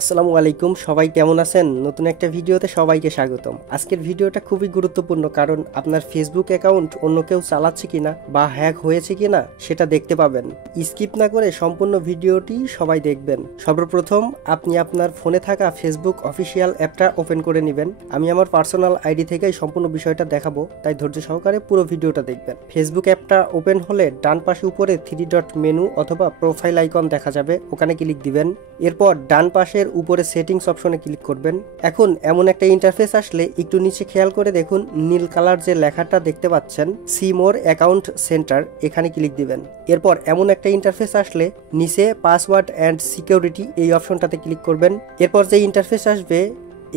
আসসালামু আলাইকুম, সবাই কেমন আছেন? নতুন একটা ভিডিওতে সবাইকে স্বাগতম। আজকের ভিডিওটা খুবই গুরুত্বপূর্ণ, কারণ আপনার ফেসবুক অ্যাকাউন্ট অন্য কেউ চালাচ্ছে কিনা বা হ্যাক হয়েছে কিনা সেটা দেখতে পাবেন। স্কিপ না করে সম্পূর্ণ ভিডিওটি সবাই দেখবেন। সর্বপ্রথম আপনি আপনার ফোনে থাকা ফেসবুক অফিসিয়াল অ্যাপটা ওপেন করে নেবেন। আমি আমার পার্সোনাল আইডি থেকেই সম্পূর্ণ বিষয়টা দেখাবো, তাই ধৈর্য সহকারে পুরো ভিডিওটা দেখবেন। ফেসবুক অ্যাপটা ওপেন হলে ডান পাশে উপরে 3 ডট মেনু অথবা প্রোফাইল আইকন দেখা যাবে, ওখানে ক্লিক দিবেন। এরপর ডান পাশে উপরে সেটিংস অপশনে ক্লিক করবেন। এখন এমন একটা ইন্টারফেস আসলে একটু নিচে খেয়াল করে দেখুন, নীল কালার যে লেখাটা দেখতে পাচ্ছেন সি মোর অ্যাকাউন্ট সেন্টার, এখানে ক্লিক দিবেন। এরপর এমন একটা ইন্টারফেস আসলে নিচে পাসওয়ার্ড অ্যান্ড সিকিউরিটি এই অপশনটাতে ক্লিক করবেন। এরপর যে ইন্টারফেস আসবে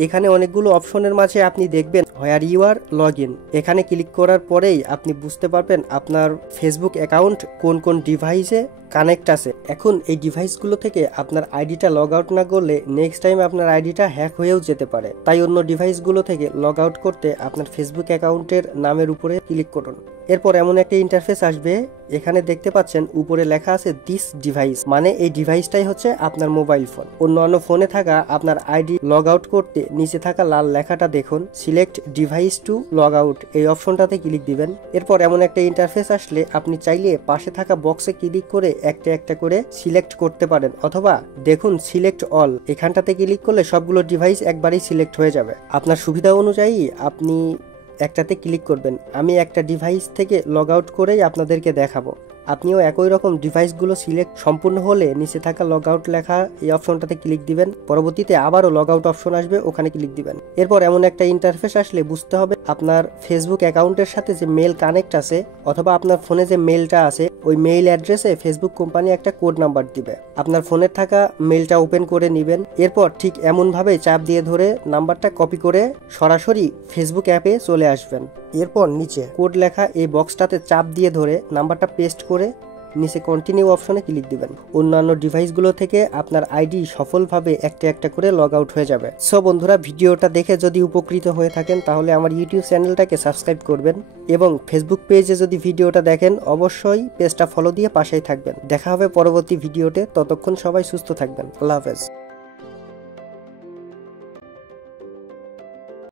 এখানে অনেকগুলো অপশনের মাঝে আপনি দেখবেন where you are log in, এখানে ক্লিক করার পরেই আপনি বুঝতে পারবেন আপনার ফেসবুক অ্যাকাউন্ট কোন কোন ডিভাইসে কানেক্ট আছে। এখন এই ডিভাইসগুলো থেকে আপনার আইডিটা লগ আউট না করলে নেক্সট টাইম আপনার আইডিটা হ্যাক হয়েও যেতে পারে, তাই অন্য ডিভাইসগুলো থেকে লগ আউট করতে আপনার ফেসবুক অ্যাকাউন্টের নামের উপরে ক্লিক করুন। এরপর এমন একটা ইন্টারফেস আসবে, এখানে দেখতে পাচ্ছেন উপরে লেখা আছে দিস ডিভাইস, মানে এই ডিভাইসটাই হচ্ছে আপনার মোবাইল ফোন। অন্যান্য ফোনে থাকা আপনার আইডি লগ আউট করতে নিচে থাকা লাল লেখাটা দেখুন select device to log out, এই অপশনটাতে ক্লিক দিবেন। এরপর এমন একটা ইন্টারফেস আসলে আপনি চাইলে পাশে থাকা বক্সে ক্লিক করে একটা একটা করে সিলেক্ট করতে পারেন, অথবা দেখুন সিলেক্ট অল, এখানটাতে ক্লিক করলে সবগুলো ডিভাইস একবারেই সিলেক্ট হয়ে যাবে। আপনার সুবিধা অনুযায়ী আপনি একটাতে ক্লিক করবেন। আমি একটা ডিভাইস থেকে লগ আউট করেই আপনাদেরকে দেখাবো। আপনিও একই রকম ডিভাইসগুলো সিলেক্ট সম্পূর্ণ হলে নিচে থাকা লগ আউট লেখা এই অপশনটাতে ক্লিক দিবেন। পরবর্তীতে আবারও লগ আউট অপশন আসবে, ওখানে ক্লিক দিবেন। এরপর এমন একটা ইন্টারফেস আসলে বুঝতে হবে আপনার ফেসবুক অ্যাকাউন্টের সাথে যে মেল কানেক্ট আছে অথবা আপনার ফোনে যে মেলটা আছে ওই মেইল অ্যাড্রেসে ফেসবুক কোম্পানি একটা কোড নাম্বার দিবে। আপনার ফোনের থাকা মেলটা ওপেন করে নেবেন। এরপর ঠিক এমনভাবে চাপ দিয়ে ধরে নাম্বারটা কপি করে সরাসরি ফেসবুক অ্যাপে চলে আসবেন। এরপর নিচে কোড লেখা এই বক্সটাতে চাপ দিয়ে ধরে নাম্বারটা পেস্ট করে নিচে কন্টিনিউ অপশনে ক্লিক দিবেন। অন্যান্য ডিভাইসগুলো থেকে আপনার আইডি সফলভাবে একটা একটা করে লগ আউট হয়ে যাবে। সো বন্ধুরা, ভিডিওটা দেখে যদি উপকৃত হয়ে থাকেন তাহলে আমার ইউটিউব চ্যানেলটাকে সাবস্ক্রাইব করবেন এবং ফেসবুক পেজে যদি ভিডিওটা দেখেন অবশ্যই পেজটা ফলো দিয়ে পাশেই থাকবেন। দেখা হবে পরবর্তী ভিডিওতে, ততক্ষণ সবাই সুস্থ থাকবেন। আল্লাহ হাফেজ।